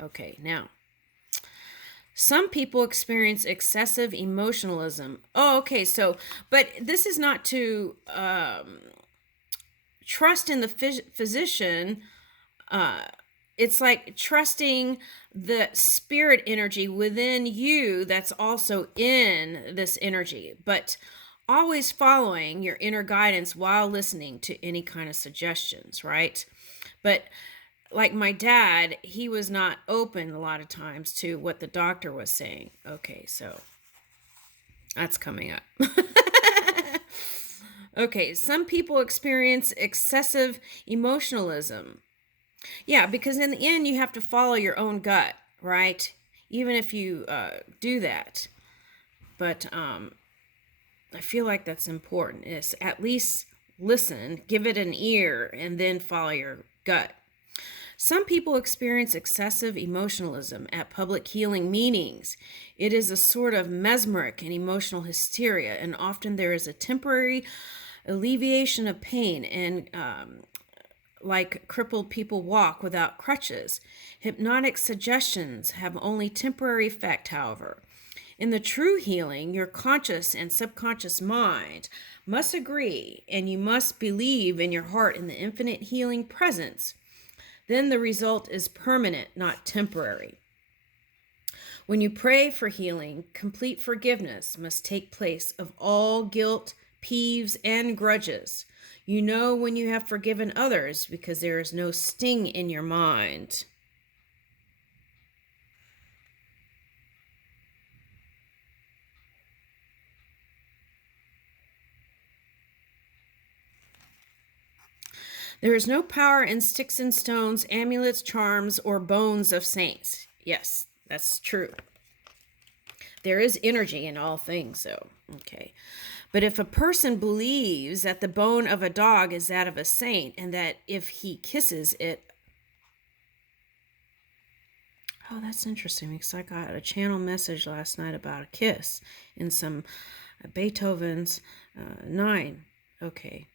Okay, now, some people experience excessive emotionalism. Oh, okay, so, but this is not to trust in the physician. It's like trusting the spirit energy within you that's also in this energy, but always following your inner guidance while listening to any kind of suggestions, right? But like my dad, he was not open a lot of times to what the doctor was saying. Okay, so that's coming up. Okay, some people experience excessive emotionalism. Yeah, because in the end, you have to follow your own gut, right? Even if you do that. But I feel like that's important, is at least listen, give it an ear, and then follow your gut. Some people experience excessive emotionalism at public healing meetings. It is a sort of mesmeric and emotional hysteria, and often there is a temporary alleviation of pain and like crippled people walk without crutches. Hypnotic suggestions have only temporary effect, however. In the true healing, your conscious and subconscious mind must agree, and you must believe in your heart in the infinite healing presence. Then the result is permanent, not temporary. When you pray for healing, complete forgiveness must take place of all guilt, peeves, and grudges. You know when you have forgiven others because there is no sting in your mind. There is no power in sticks and stones, amulets, charms, or bones of saints. Yes, that's true. There is energy in all things, though. Okay. But if a person believes that the bone of a dog is that of a saint, and that if he kisses it, oh, that's interesting because I got a channel message last night about a kiss in some Beethoven's 9. Okay.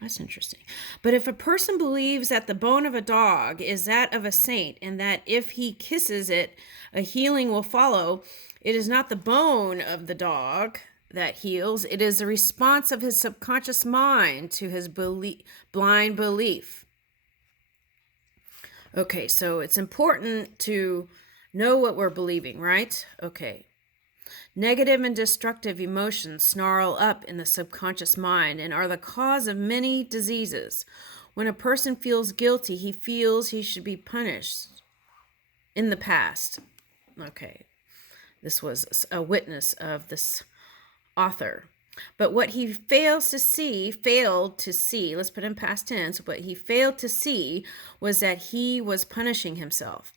That's interesting. But if a person believes that the bone of a dog is that of a saint, and that if he kisses it, a healing will follow, it is not the bone of the dog that heals. It is the response of his subconscious mind to his blind belief. Okay, so it's important to know what we're believing, right? Okay. Negative and destructive emotions snarl up in the subconscious mind and are the cause of many diseases. When a person feels guilty, he feels he should be punished in the past. Okay, this was a witness of this author. But what he failed to see, let's put in past tense, what he failed to see was that he was punishing himself.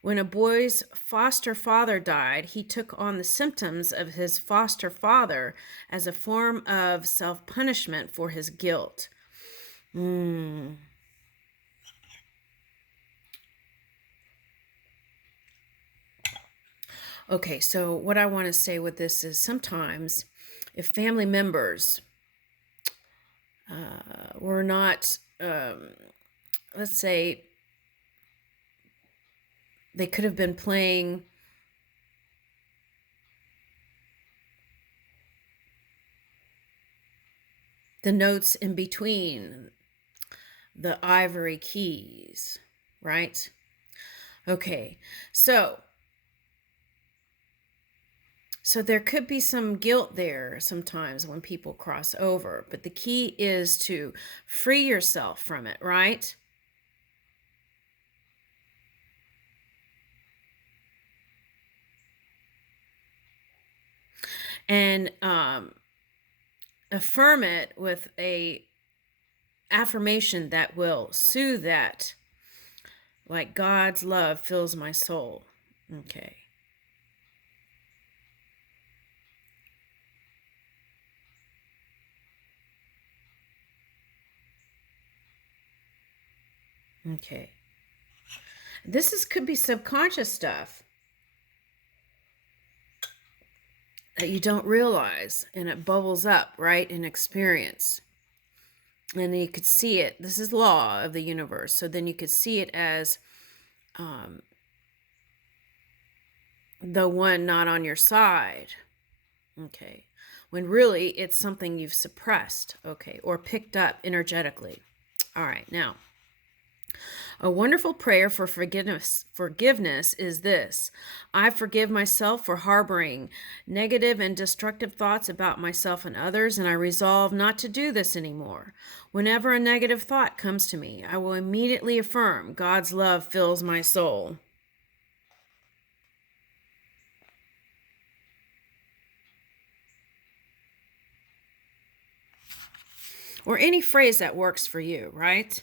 When a boy's foster father died, he took on the symptoms of his foster father as a form of self-punishment for his guilt. Okay, so what I want to say with this is sometimes if family members were not, let's say, they could have been playing the notes in between the ivory keys, right? Okay, so there could be some guilt there sometimes when people cross over, but the key is to free yourself from it, right? And affirm it with a affirmation that will soothe that, like God's love fills my soul. Okay. Okay. This could be subconscious stuff that you don't realize, and it bubbles up, right, in experience. And you could see it. This is law of the universe. So then you could see it as the one not on your side. Okay. When really it's something you've suppressed, okay, or picked up energetically. All right, now, a wonderful prayer for forgiveness is this: I forgive myself for harboring negative and destructive thoughts about myself and others, and I resolve not to do this anymore. Whenever a negative thought comes to me, I will immediately affirm God's love fills my soul. Or any phrase that works for you, right?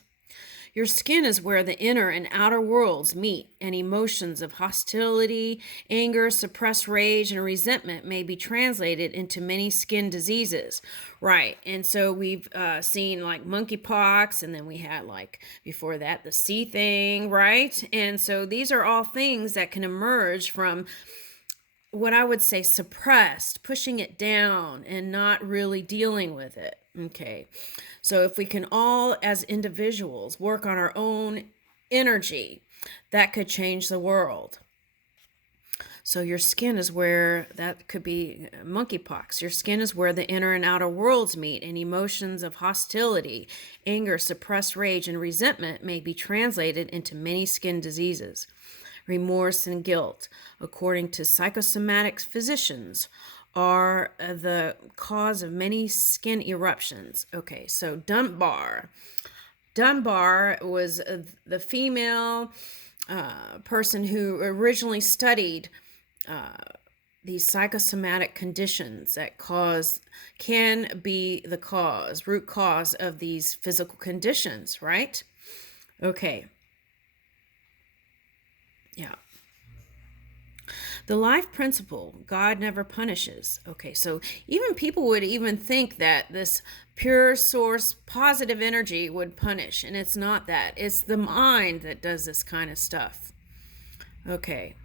Your skin is where the inner and outer worlds meet, and emotions of hostility, anger, suppressed rage, and resentment may be translated into many skin diseases. Right. And so we've seen like monkeypox, and then we had like before that the C thing, right? And so these are all things that can emerge from what I would say suppressed, pushing it down and not really dealing with it. Okay. So if we can all as individuals work on our own energy, that could change the world. So your skin is where, that could be monkeypox. Your skin is where the inner and outer worlds meet, and emotions of hostility, anger, suppressed rage, and resentment may be translated into many skin diseases. Remorse and guilt, according to psychosomatic physicians, are the cause of many skin eruptions. Okay, so Dunbar was the female person who originally studied these psychosomatic conditions that can be the root cause of these physical conditions, right? Okay. Yeah. The life principle, God never punishes. Okay, so even people would even think that this pure source positive energy would punish, and it's not that. It's the mind that does this kind of stuff. Okay.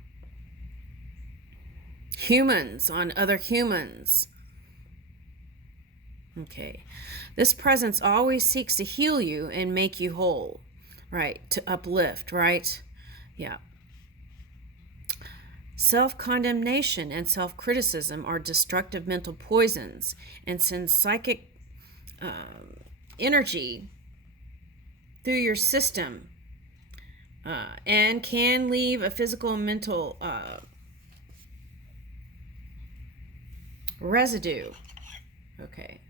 Humans on other humans. Okay. This presence always seeks to heal you and make you whole, right? To uplift, right? Yeah. Self-condemnation and self-criticism are destructive mental poisons and send psychic energy through your system and can leave a physical and mental residue. Okay.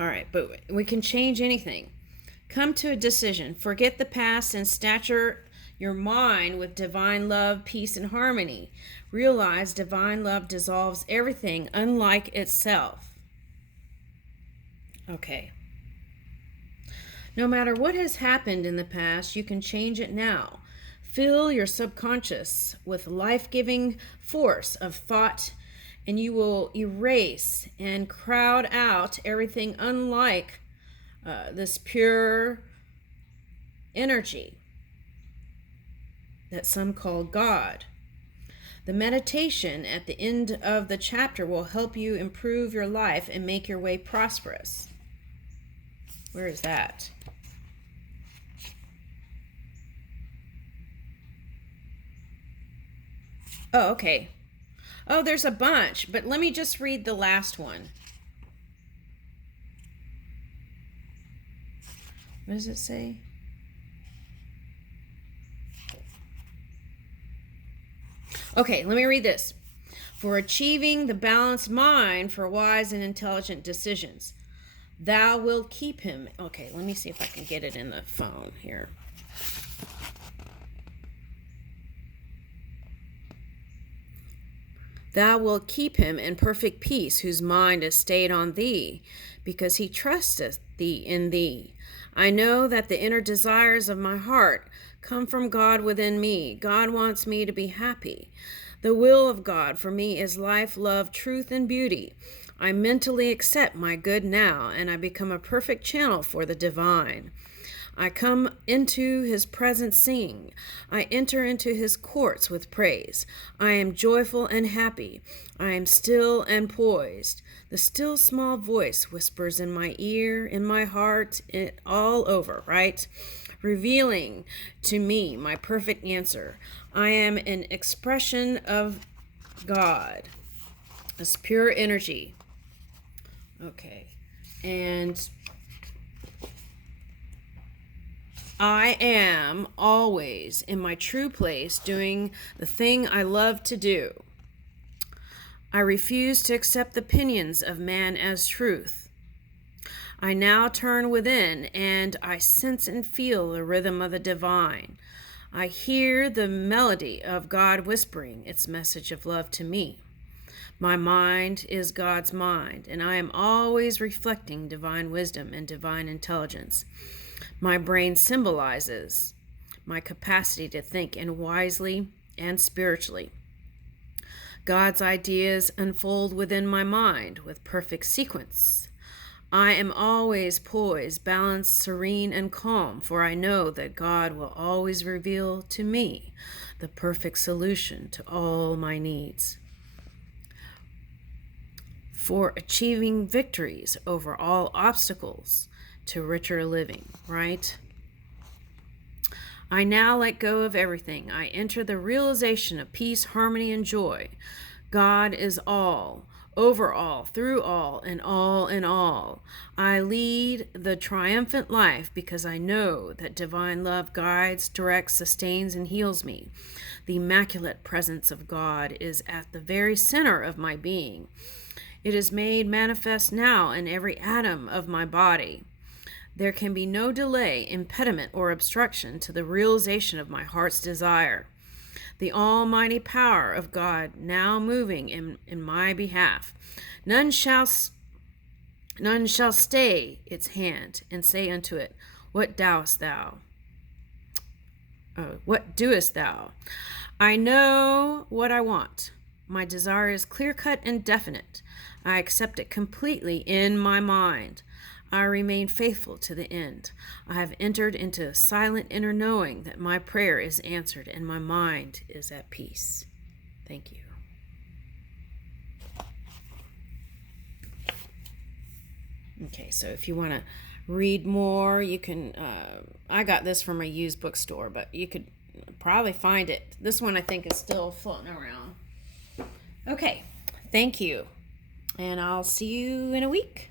All right, but we can change anything. Come to a decision. Forget the past and stature your mind with divine love, peace, and harmony. Realize divine love dissolves everything unlike itself. Okay. No matter what has happened in the past, you can change it now. Fill your subconscious with life-giving force of thought, and you will erase and crowd out everything unlike this pure energy that some call God. The meditation at the end of the chapter will help you improve your life and make your way prosperous. Where is that? Oh, okay. Oh, there's a bunch, but let me just read the last one. What does it say? Okay, let me read this. For achieving the balanced mind for wise and intelligent decisions, thou wilt keep him. Okay, let me see if I can get it in the phone here. Thou wilt keep him in perfect peace, whose mind is stayed on thee, because he trusteth thee in thee. I know that the inner desires of my heart come from God within me. God wants me to be happy. The will of God for me is life, love, truth, and beauty. I mentally accept my good now, and I become a perfect channel for the divine. I come into his presence singing. I enter into his courts with praise. I am joyful and happy. I am still and poised. The still small voice whispers in my ear, in my heart, all over, right? revealing to me my perfect answer. I am an expression of God. It's pure energy. Okay. And I am always in my true place doing the thing I love to do. I refuse to accept the opinions of man as truth. I now turn within and I sense and feel the rhythm of the divine. I hear the melody of God whispering its message of love to me. My mind is God's mind, and I am always reflecting divine wisdom and divine intelligence. My brain symbolizes my capacity to think and wisely and spiritually. God's ideas unfold within my mind with perfect sequence. I am always poised, balanced, serene, and calm, for I know that God will always reveal to me the perfect solution to all my needs. For achieving victories over all obstacles to richer living, right? I now let go of everything. I enter the realization of peace, harmony, and joy. God is all, over all, through all, and all in all. I lead the triumphant life because I know that divine love guides, directs, sustains, and heals me. The immaculate presence of God is at the very center of my being. It is made manifest now in every atom of my body. There can be no delay, impediment, or obstruction to the realization of my heart's desire. The almighty power of God now moving in my behalf. None shall stay its hand and say unto it, What doest thou? What doest thou? I know what I want. My desire is clear-cut and definite. I accept it completely in my mind. I remain faithful to the end. I have entered into a silent inner knowing that my prayer is answered and my mind is at peace. Thank you. Okay, so if you want to read more, you can, I got this from a used bookstore, but you could probably find it. This one I think is still floating around. Okay, thank you. And I'll see you in a week.